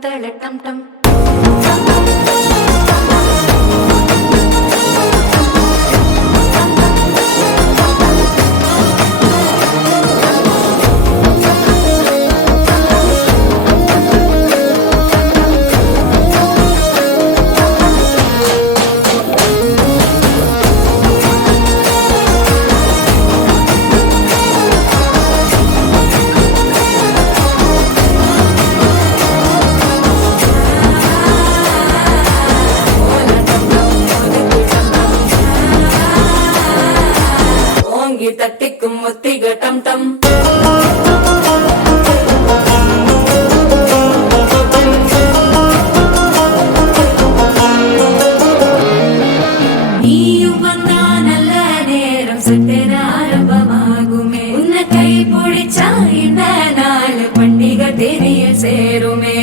முத்தள டம் டம் தட்டிக்கும் முத்திக டம் டம் நீயும் வந்தா நல்ல நேரம் சட்டென ஆரம்பமாகுமே உன்னை கை பிடிச்சா இந்த நாள் பண்டிகை தெரிய சேருமே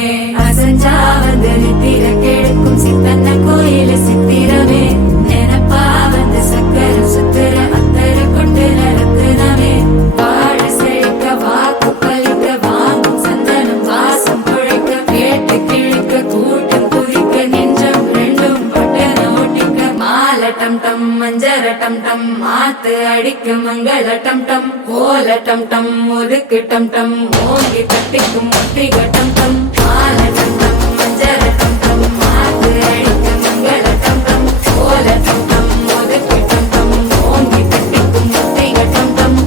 அசஞ்சா வந்து நித்திர கெடுக்கும் சித்தன்ன கோயில சித்திரமே நினப்பா வந்து சக்கர சுத்திர அத்தர கொண்டு நடத்துனவே வாழ செழிக்க வாக்கு பலிக்க வாங்கும் சந்தனம் வாசம் குழைக்க கேட்டு கிழிக்க கூட்டம் குதிக்க நெஞ்சம் ரெண்டும் பட்டன ஓட்டிக்க மால டம் டம் மஞ்சர டம் டம் மாத்து அடிக்க மங்கள டம் டம் கோல டம் டம் ஒதுக்கு டம் டம் ஓங்கி தட்டிக்கும் முத்திக டம் டம் மால டம் டம் மஞ்சர டம் டம் மாத்து அடிக்க மங்கள டம் டம் கோல டம் டம் ஒதுக்கு டம் டம் ஓங்கி தட்டிக்கும் முத்திக டம் டம்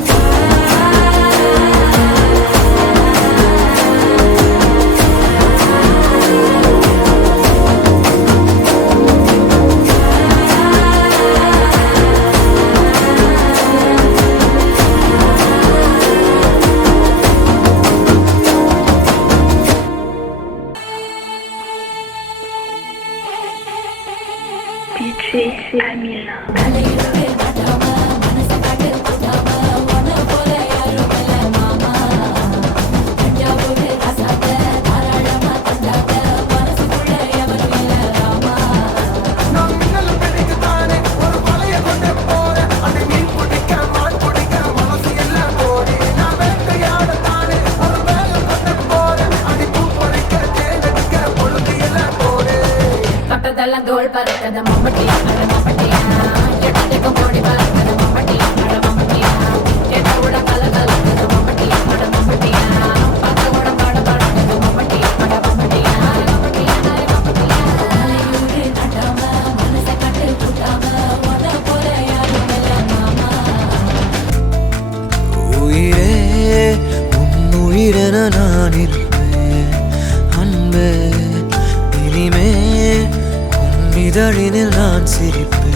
DJ Amila. தோல் பறக்கத மம்மட்டியா அட மம்மட்டியா எட்டக்க போடி பறக்கத மம்மட்டியா அட மம்மட்டியா எட்ட உட கல கலக்கத மம்மட்டியா அட மம்மட்டியா பக்க உட பாட பாடக்கத மம்மட்டியா அட மம்மட்டியா மம்மட்டியா மம்மட்டியா அலையூரு நடாம மனச கட்டு புட்டாம உன போல யாரும் இல்ல மாமா உயிரே உன் உயிரென நான் இருப்பேன் அன்பே இனிமே இதழினில் நான் சிரிப்பேன்